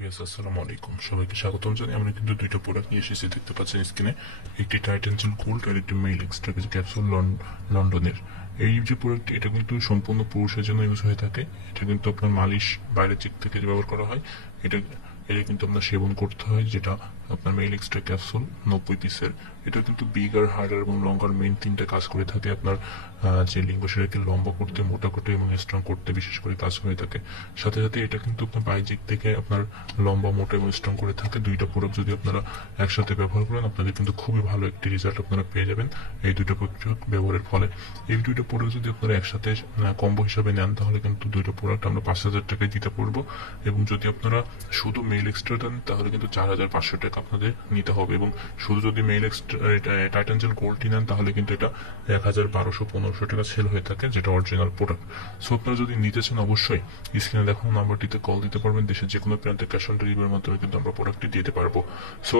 Viewers আসসালামু আলাইকুম, সবাইকে স্বাগতম জানাই। আমরা কিন্তু দুইটা প্রোডাক্ট নিয়ে এসেছি, দেখতে পাচ্ছেন স্ক্রিনে। একটি টাইটান জেল গোল্ড আর একটি মেল এক্সট্রা কিছু ক্যাপসুল লন্ডনের। এই যে প্রোডাক্ট, এটা কিন্তু সম্পূর্ণ পুরুষের জন্য ইউজ হয়ে থাকে। এটা কিন্তু আপনার মালিশ বাইরের দিক থেকে ব্যবহার করা হয়। এটা এটা কিন্তু আপনার সেবন করতে হয়, যেটা আপনার মেল এক্সট্রা ক্যাপসুল 90 পিসের। এটা কিন্তু বিগার, হার্ডার এবং লঙ্গার মেইন তিনটা কাজ করে থাকে। আপনার যে লিঙ্গশিরাকে লম্বা করতে, মোটা করতে এবং স্ট্রং করতে বিশেষ করে কাজ হয়ে থাকে। সাথে সাথে এটা কিন্তু আপনার বাহ্যিক থেকে আপনার লম্বা, মোটা এবং স্ট্রং করে থাকে। দুইটা প্রোডাক্ট যদি আপনারা একসাথে ব্যবহার করেন, আপনাদের কিন্তু খুবই ভালো একটি রেজাল্ট আপনারা পেয়ে যাবেন এই দুটো প্রোডাক্ট ব্যবহারের ফলে। এই দুইটা প্রোডাক্ট যদি আপনারা একসাথে কম্বো হিসাবে নেন, তাহলে কিন্তু দুইটা প্রোডাক্ট আমরা 5,000 টাকায় দিতে পারবো। এবং যদি আপনারা শুধু মেল এক্সট্রা দেন, তাহলে কিন্তু 4,500 টাকা আপনাদের নিতে হবে। এবং শুধু যদি মেল এক্সট্রা টাইটান জেল গোল্ডটি নেন, তাহলে কিন্তু এটা 1,1200-1,500 টাকা সেল হয়ে থাকে, যেটা অরিজিনাল প্রোডাক্ট। সো আপনারা যদি নিতে চান, অবশ্যই স্ক্রিনে দেখানো নাম্বারটিতে কল দিতে পারবেন। দেশের যে কোনো প্রান্তে ক্যাশ অন ডেলিভারির মাধ্যমে কিন্তু আমরা প্রোডাক্টটি দিতে পারবো। সো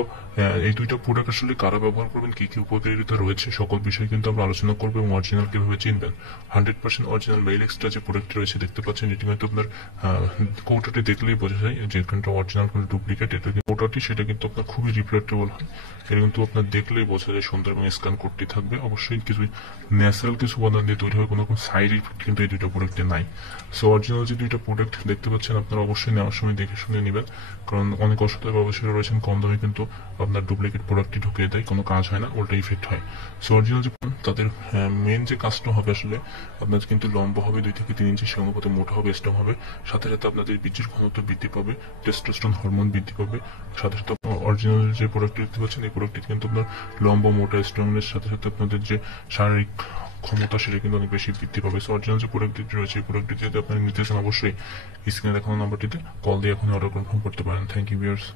এই দুইটা প্রোডাক্ট আসলে কারা ব্যবহার করবেন, কি কি উপকারিতা রয়েছে, সকল বিষয় কিন্তু আমরা আলোচনা করবো এবং অরিজিনাল কিভাবে চিনবেন। 100% অরিজিনাল মেল এক্সট্রা যে প্রোডাক্ট রয়েছে, দেখতে পাচ্ছেন, এটি কিন্তু আপনার কৌটাটি দেখলেই বোঝা যায় যে এখানটা অরিজিনাল কোনো ডুপ্লিকেট। এটা কৌটাটি সেটা কিন্তু আপনার খুবই রিপ্রেক্টেবল হয়। এটা কিন্তু আপনার দেখলেই বোঝা যায় সুন্দর এবং স্ক্যান করতে থাকবে। অবশ্যই কিছু ন্যাচারাল কিছু উপাদান দিয়ে তৈরি হয়, কোনো রকম সাইড ইফেক্ট কিন্তু এই দুটো প্রোডাক্টে নাই। সো অরিজিনাল যে দুইটা প্রোডাক্ট দেখতে পাচ্ছেন, আপনারা অবশ্যই নেওয়ার সময় দেখে শুনে নেবেন, কারণ অনেক অসৎ ব্যবসায়ীরা রয়েছেন কম দামে কিন্তু আপনার ডুপ্লিকেট প্রোডাক্টটি ঢুকিয়ে দেয়, কোনো কাজ হয় না, উল্টা ইফেক্ট হয়। সো অরিজিনাল যে তাদের মেন যে কাজটা হবে আসলে, আপনার কিন্তু লম্বা হবে 2 থেকে 3 ইঞ্চি, সে অনুপাতে মোটা হবে, স্ট্রং হবে। সাথে সাথে আপনাদের বীর্যের ঘনত্ব বৃদ্ধি পাবে, টেস্টোস্টেরন হরমোন বৃদ্ধি পাবে। সাথে সাথে অরিজিনাল যে প্রোডাক্টটি দেখতে পাচ্ছেন, এই প্রোডাক্টটি কিন্তু আপনার লম্বা, মোটা, স্ট্রংনেস সাথে সাথে আপনাদের যে শারীরিক ক্ষমতা, সেটা কিন্তু অনেক বেশি বৃদ্ধি পাবে। সো অরিজিনাল যে প্রোডাক্টটি রয়েছে, এই প্রোডাক্টটি যদি আপনারা নিতে চান, অবশ্যই স্ক্রিনে দেখানো নাম্বারটিতে কল দিয়ে এখন অর্ডার কনফার্ম করতে পারেন। Thank you viewers.